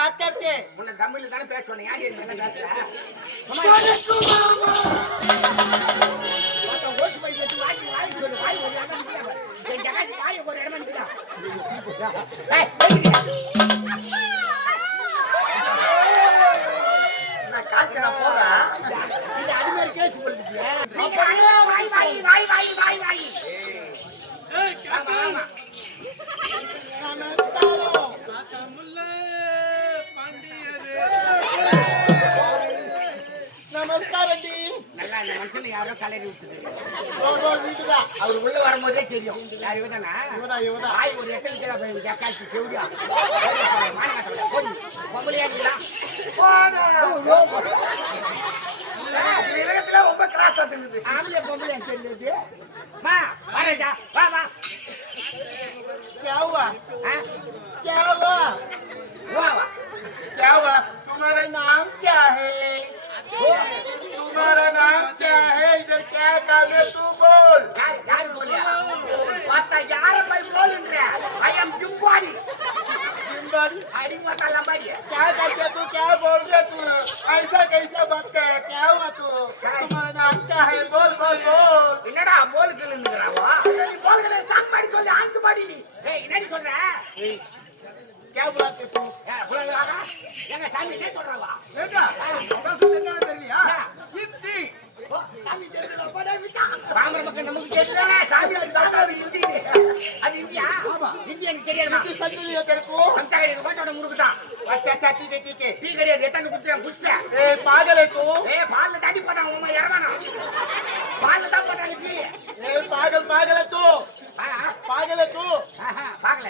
बात करते உன்னை தமிழ்ல தானே பேச சொன்னேன். யார் என்ன பேசுற? மொத்த ஓசு பை கட்டி வாங்கி வாங்கி சொல்லு. வாய் ஒரு இடம் நிக்குதா பாரு. என் ஜகாசி வாய் ஒரு இடமா நிக்குதா? ஏய், நான் காச்சா போறா. இது அடிமேல் கேஸ் போடுதியா? வாய் வாய் வாய் வாய் வாய் வாய். ஏய், ஆமா ஆமா. நமஸ்காரம் முல்லை பாண்டியரே. நமஸ்காரம் டி. நல்லா இந்த மனுஷன் யாரோ கலரி விட்டுது. வீட்டுதா அவர் உள்ள வரும்போதே தெரியும். யார் இவதானா? இவதா ஆய் ஒரு எத்தனை கிலோ போய் ஜக்காச்சி செவுடியா. மானகட்டல போடி. பொம்பளையா இருக்கா? போடா. இந்த உலகத்துல ரொம்ப கிராஸ் ஆகுது. ஆம்பளை பொம்பளையா தெரியுது. மா வரேடா. வா வா. क्या हुआ हां क्या हुआ वाह वाह क्या हुआ तुम्हारा नाम क्या है तुम्हारा नाम क्या है इधर क्या काम है तू बोल यार बोलिया पता यार भाई बोल रहा आई एम जुम्बाड़ी जिम्बाड़ी आड़ी माता लंबाड़ी क्या करते तू क्या बोल रहे तू ऐसा कैसा बात कर क्या हुआ तू तुम्हारा नाम क्या है बोल बोल बोल என்னடா போல் கிளந்துறாவா நீ போல் கிள ஸ்டார்ட் பண்ணி சொல்லு ஆன்சர் பாடி நீ ஏய் என்னடி சொல்ற क्या बोलते तू புலங்களாக எங்க சாமி என்ன சொல்றவா ஏண்டா பேசுறது என்ன தெரியலையா? ஹிந்தி. சாமி தெரியுதா படை விச்சா பாமர மக்கள் நமக்கு தெரியல சாமி அது ஹிந்தி அது இந்தியா ஹிந்தி எனக்கு தெரியாது कितनी सच्ची है तेरे को சம்சாகடி கோட்டோட முறுக்குதான் अच्छा अच्छा ठीक है டீ கடையில எத்தனை குத்துறேன் குஸ்தேன் ए पागल है तू ஏய் பால்ல தாண்டி போட்டான் உம்மா இறவானா பால்ல தான் போட்டான் நீ ए पागल है तू पागल है तू பாக்கல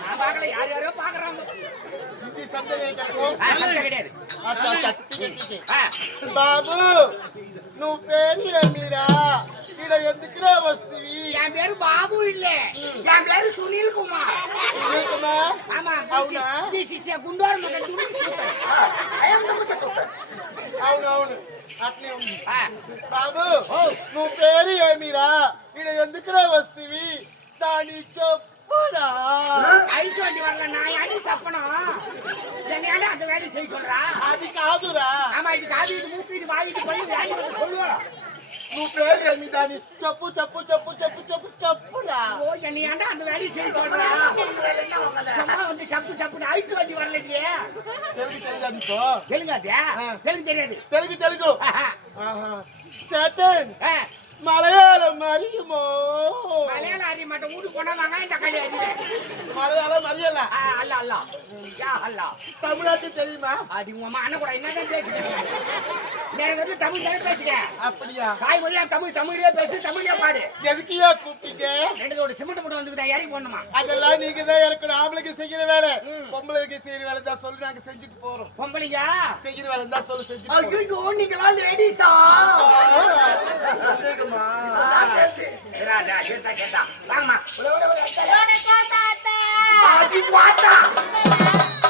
நான் பாக்கல யார் யாரோ பாக்குறாங்க हिंदी समझ नहीं तेरे को சம்சா கிடையாது अच्छा अच्छा ठीक है बाबू నువ్వు పేరు ఏమిరా ఈడ ఎందుకురా వస్తవి என் பேரு பாபு இல்ல என் பேரு சுனில் குமார் ஆமா అవునా this is a குண்டோர் மகன் துணி சூப்பர் ஐ அம் த சூப்பர் అవునవును అట్లే ఉంది బాబు నువ్వు పేరు ఏమిరా ఈడ ఎందుకురా వస్తవి దాని చెప్పురా ஐஸ்வர்யா வரல நான் யாடி சப்பனம் என்னையாட அந்த வேலையை செய்ய சொல்றா అది కాదురా ஆமா இது காது இது மூக்கு இது வாய் இது பல்லு வேலை சொல்லுவா నువ్వు పేరు ఏమి దాని చెప్పు చెప్పు చెప్పు చెప్పు చెప్పు చెప్పురా ஓ என்னையாட அந்த வேலையை செய்ய சொல்றா சும்மா வந்து சப்பு சப்புன்னு ஐஸ்வர்யா வரலையே తెలుగు తెలుగు అనుకో தெலுங்காதே தெலுங்கு தெரியாது తెలుగు తెలుగు ஆஹா ஸ்டார்டன் மலையாளம் அறியுமோ மலையாளம் அறிய மாட்டேன் வீட்டுக்கு போனா வெங்காயம் தக்காளி அறிவேன் மலையாளம் அறியல அல்ல அல்ல யா அல்ல தமிழ்நாட்டு தெரியுமா அது உங்க அம்மா அண்ணன் கூட என்னதான் பேசுறேன் நேரம் வந்து தமிழ் தானே பேசுகிறேன் அப்படியா தாய் மொழியா தமிழ்லயே பேசு தமிழ்லயே பாடு எதுக்கியா கூப்பிட்டீங்க ரெண்டோட சிமெண்ட் போட்டு வந்து இறங்கி போடணுமா அதெல்லாம் நீங்க தான் எனக்கு ஆம்பளைக்கு செய்கிற வேலை பொம்பளைக்கு செய்கிற வேலை தான் சொல்லி நாங்க செஞ்சுட்டு போறோம் பொம்பளைங்க செய்கிற வேலை தான் சொல்லி செஞ்சு ஐயோ நீங்களா லேடிஸா கேட்டா வாங்கம்மா ஆதி பாத்தா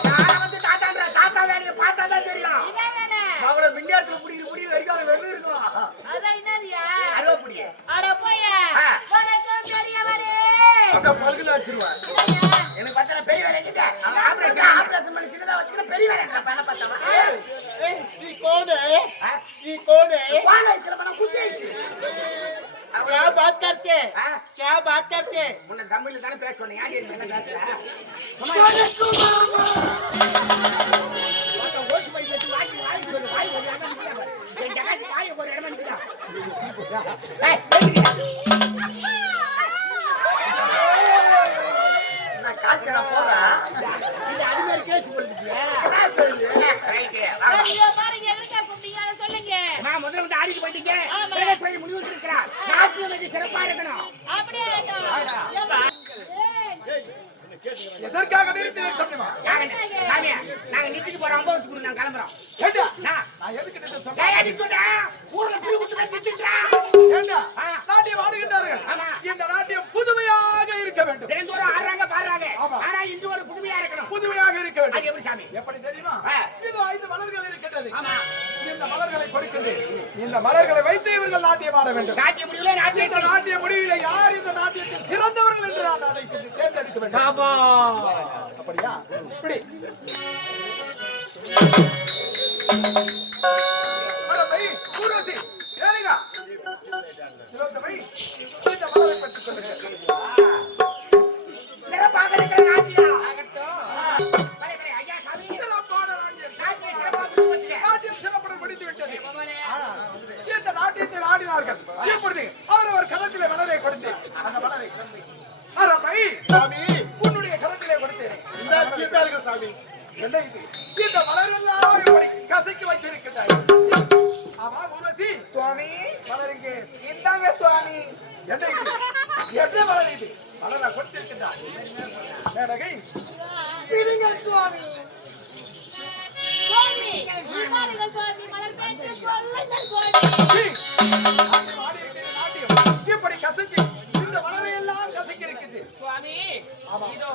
நான் வந்து தாத்தான்ற தாத்தா வேலையை பார்த்தா தான் தெரியும் அவளை மின்னியத்துல புடிக்கிற புடி வரைக்கும் அது வெறும் இருக்கும் அதான் என்னதியா அறுவப்புடி அட போயா வணக்கம் பெரியவரே அங்க பல்குல வச்சிருவா எனக்கு பத்தல பெரிய வேலை கிட்ட அவன் ஆபரேஷன் பண்ணி சின்னதா வச்சுக்கிற பெரிய வேலை என்ன பண்ண பார்த்தவன் ये कौन है ये कौन है कौन है चल बना कुछ है क्या बात करते क्या बात करते உன்னை தமிழ்ல தானே பேச சொன்னேன் யார் என்ன பேசுற மொத்த ஓசு பை கட்டி வாங்கி வாங்கி சொல்லு வாய் ஒரு இடம் நிக்குதா பாரு என் ஜகாசி வாய் ஒரு இடமா நிக்குதா ஏய் நான் காச்சா போறா இது அடிமேல் கேஸ் போடுதியா ரைட் ஐயோ பாருங்க எதுக்கு கூப்பிட்டீங்க அத சொல்லுங்க நான் முதல்ல வந்து ஆடிட்டு போயிட்டீங்க பிரதேச பள்ளி முடிவு எடுத்துக்கிறார் நாட்டியம் வந்து சிறப்பா இருக்கணும் அப்படியே எதற்காக நிறுத்தினேன் சொன்னேமா? சாமியா நாங்க நிறுத்திட்டு போறோம் அம்பவத்துக்கு குரு நாங்க கிளம்புறோம் ஏண்டா நான் நான் எதுக்கு நிறுத்த சொன்னேன்? ஏய் அடிக்குடா ஊர்ல திருவி குத்துறா நிறுத்திட்டா ஏண்டா நாட்டியம் ஆடுகின்றார்கள். இந்த நாட்டியம் புதுமையாக இருக்க வேண்டும். தினந்தோறும் ஆடுறாங்க பாடுறாங்க ஆனா இன்று ஒரு புதுமையா இருக்கணும் புதுமையாக இருக்க வேண்டும். அது எப்படி சாமி எப்படி தெரியுமா? இதோ 5 மலர்கள் இருக்கின்றது. ஆமா இந்த மலர்களை கொடுக்கின்றேன். இந்த மலர்களை வைத்து இவர்கள் நாட்டியம் ஆட வேண்டும். நாட்டிய முடிவுல இந்த நாட்டிய முடிவில் யார் இந்த நாட்டியத்தில் சிறந்தவர்கள் என்று நான் அதை தேர்ந்தெடுக்க வேண்டும். பாபா அப்படி அப்படியா? இப்படி பை ஊர்வசி ஏறுங்க இந்த பை இந்த மலரை பற்றி சொல்லுங்க சிறப்பாக இருக்கிற நாட்டியம் இந்த நாட்டியத்தில் ஆடினார்கள். இப்பொழுது அவரவர் கரத்திலே மலரை கொடுத்து அந்த மலரை அரபை சாமி, உன்னுடைய கரத்திலே கொடுத்தேன். இந்த கீதார்கள் சாமி. என்ன இது? இந்த மலரெல்லாம் இப்படி கசக்கி வைத்திருக்கிறாய். ஆமா ஊர்வசி சுவாமி மலர் இங்கே. இந்தாங்க சுவாமி. என்ன இது? என்ன மலர் இது? மலரை கொடுத்திருக்கிறாய். மேனகை பிடிங்கள் சுவாமி. சுவாமி, இன்னார்கள் சுவாமி, மலர் பேச்சு சொல்லுங்கள் சுவாமி. இப்படி கசக்கி இந்த மலரை எல்லாம் கசக்கி இருக்குது. சுவாமி இதோ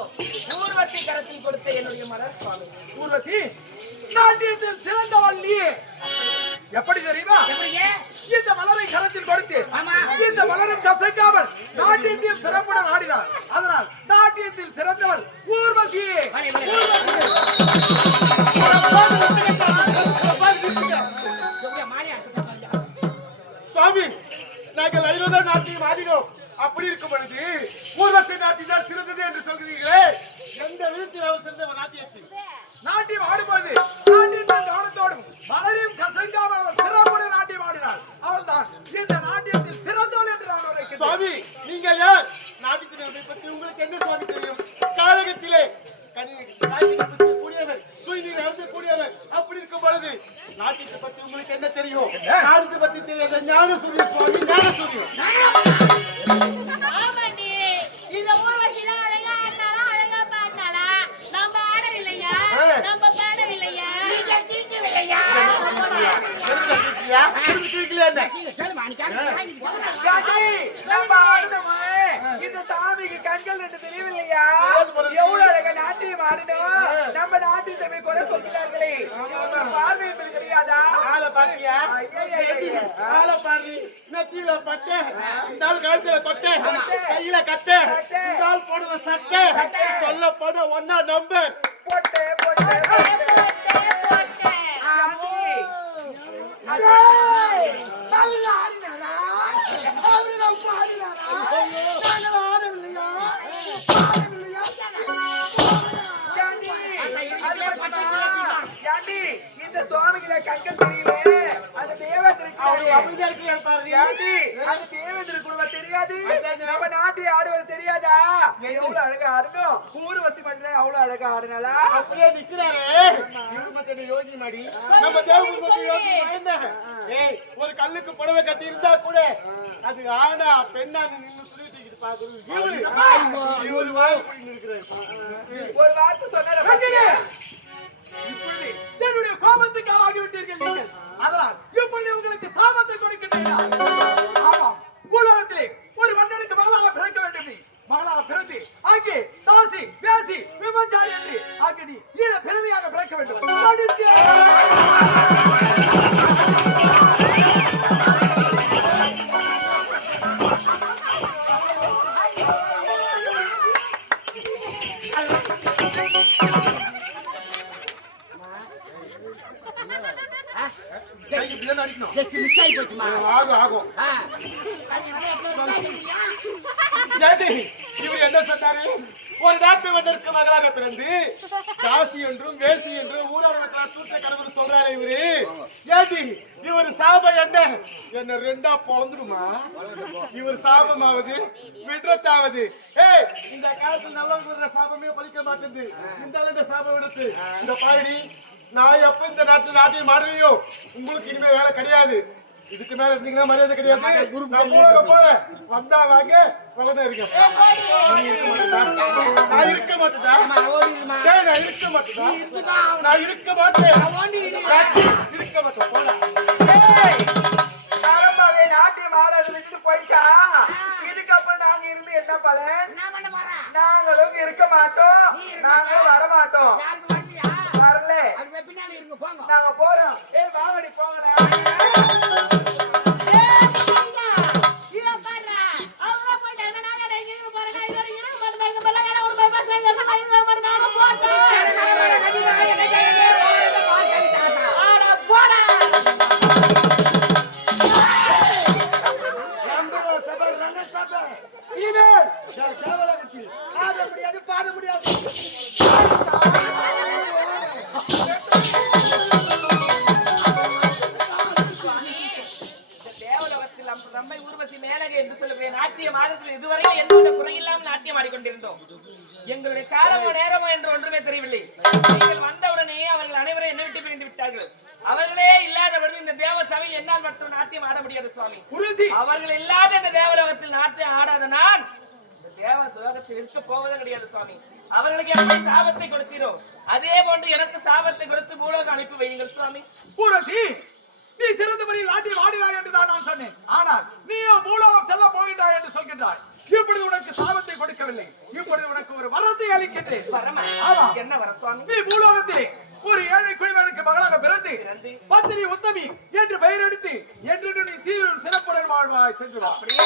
ஊர்வசி கரத்தில் கொடுத்த என்னுடைய மலர் சுவாமி. ஊர்வசி நாட்டியத்தில் சிறந்தவள் நீ. எப்படி தெரியுமா? எப்படியே? இந்த மலரை கரத்தில் கொடுத்து ஆமா. இந்த மலரும் கசைக்காமல் நாட்டியத்தில் சிறப்புடன் ஆடினார். அதனால் நாட்டியத்தில் சிறந்தவள் ஊர்வசி. சுவாமி, நாங்கள் 50 நாட்டியம் ஆடினோம். அப்படி இருக்கும் பொழுது ஊர்வசி நாட்டியம் சிறந்தது என்று சொல்கிறீர்களே, எந்த விதத்தில் அவர் சிறந்த நாட்டியத்தில்? நாட்டியம் ஆடும்போது நாட்டியத்தின் கவனத்தோடும் மலரையும் கசைக்காமல் அவள் சிறப்புடன் நாட்டியம் ஆடினாள். அவள் தான் இந்த நாட்டியத்தில் சிறந்தவள் என்று நான் உரைக்கிறேன். சுவாமி, நீங்கள் யார்? நாட்டியத்தினை பற்றி உங்களுக்கு என்ன சுவாமி தெரியும்? காலகத்திலே கூடியவர், சுயநீர் அருந்தக்கூடியவர். அப்படி இருக்கும் பொழுது நாட்டியத்தை பற்றி உங்களுக்கு என்ன தெரியும்? நாடகத்தை பற்றி தெரியாத ஞான சூரிய சுவாமி, ஞான சூரியம். ஆமாண்டி, இந்த ஊர்வசிலாம் அழகா ஆடினாளா, அழகா பாடினாளா? நம்ம ஆடவில்லையா? நம்ம பாடவில்லையா? இந்த சாமிக்கு கண்கள் ரெண்டு தெரியவில்லையா? எவ்வளவு அழகா நாட்டியம் ஆடினோம். நம்ம நாட்டியத்தை போய் குறை சொல்கிறார்களே, பார்வை என்பது கிடையாதா? ஆளை பாருங்க, ஆளை பாரு. நெத்தியில பட்டை, இந்த ஆள் கழுத்துல கொட்டை, கையில கட்டை, இந்த ஆள் போடுற சட்டை, சொல்ல போட ஒன்னா நம்பர். போட்டே போட்டே இந்த சுவாமிகளை கண்கள் தெரியல. அந்த தேவேந்திர குடும்பம் தெரியாது. நம்ம நாட்டை ஆடுவது தெரியாதா? எவ்வளவு அழகா ஆடணும். ஊர்வசி மட்டும் அவ்வளவு அழகா ஆடினாலா? அப்படியே நிக்கிறாரே, இவரு மட்டும் யோகி மாடி, நம்ம தேவகுரு மட்டும் யோகி மாய்ந்த. ஏய், ஒரு கல்லுக்கு புடவை கட்டி இருந்தா கூட அது ஆனா பெண்ணா நின்னு சொல்லிட்டு பாக்குறது. இவரு வாய்ப்பு இருக்கிறார். ஒரு வார்த்தை சொன்னார இப்பொழுது என்னுடைய கோபத்துக்கு ஆகிவிட்டீர்கள் நீங்கள். அதனால் இப்பொழுது உங்களுக்கு சாபத்தை கொடுக்கின்றீர்கள். ஆமாம், உலகத்திலே ஒரு மன்னனுக்கு மகளாக பிறக்க வேண்டும். நீ மகளாக பிறந்து அங்கே தாசி பேசி விபச்சாரி என்று அங்கே நீ ஈர பெருமையாக பிறக்க வேண்டும். ஜஸ்ட் மிஸ் ஆகி போச்சுமா. ஆகும். இவர் என்ன சொன்னாரு? ஒரு நாட்டு மன்னருக்கு மகளாக பிறந்து தாசி என்றும் வேசி என்றும் ஊரார் தூத்த கடவுள் சொல்றாரு இவரு. ஏடி இவர் சாபம் என்ன ரெண்டா பொழந்துடுமா? இவர் சாபமாவது விடுறதாவது. ஏய், இந்த காலத்துல நல்லவங்க சாபமே பலிக்க மாட்டேங்குது. இந்த சாபம் விடுத்து இந்த பாடி. நான் எப்ப இந்த நாட்டில் மாடுவையோ உங்களுக்கு இனிமே வேலை கிடையாது. இதுக்கு மேல இருந்தீங்கன்னா மரியாதை கிடையாது. நான் போல வந்தா வாங்க வளர்ந்து இருக்கேன். நான் இருக்க மாட்டேன். நான் இருக்க மாட்டேன். நான் இருக்க மாட்டேன். இருக்க மாட்டேன். போல நாட்டியம் ஆடாது விட்டு போயிட்டா இதுக்கப்புறம் நாங்க இருந்து என்ன பலன்? நாங்களும் இருக்க மாட்டோம். நாங்க வர மாட்டோம். வரல நாங்க போறோம். வாங்கடி போகல. அவங்க போயிட்டாங்க, நாங்க எங்க போறோம்? இதோட இனம் போறோம். தேவலோகத்தில் ஆட முடியாது, பாட முடியாது. தேவலோகத்தில் நம்மை ஊர்வசி மேனகை என்று சொல்லக்கூடிய நாட்டிய மாதத்தில் இதுவரையும் எந்தவித குறையில்லாமல் நாட்டியம் ஆடிக்கொண்டிருந்தோம். எங்களுடைய காலமோ நேரமோ என்று ஒன்றுமே தெரியவில்லை. நீங்கள் வந்தவுடனே அவர்கள் அனைவரும் என்னை விட்டு பிரிந்து விட்டார்கள். அவர்களே இல்லாத பொழுது இந்த தேவ சபையில் என்னால் மட்டும் நாட்டியம் ஆட முடியாது சுவாமி. அவர்கள் இல்லாத இந்த தேவலோகத்தில் நாட்டியம் ஆடாத நான் இந்த தேவ சுலோகத்தில் இருக்க போவதே கிடையாது சுவாமி. அவர்களுக்கு எப்படி சாபத்தை கொடுத்தீரோ அதே போன்று எனக்கு சாபத்தை கொடுத்து பூலோகம் அனுப்பி வையுங்கள் சுவாமி. ஊரசி, நீ சிறந்த முறையில் நாட்டில் ஆடினாய் என்றுதான் நான் சொன்னேன். ஆனால் நீயோ பூலோகம் செல்ல போகின்றாய் என்று சொல்கின்றாய். இப்பொழுது உனக்கு சாபத்தை கொடுக்கவில்லை, இப்பொழுது உனக்கு ஒரு வரத்தை அளிக்கின்றேன். என்ன வர சுவாமி? நீ பூலோகத்திலே ஒரு ஏழை குழுவனுக்கு மகளாக பிறந்து பத்தினி உத்தமி என்று பெயர் எடுத்து என்று நீ சீரும் சிறப்புடன் வாழ்வாய் சென்று வா. அப்படியே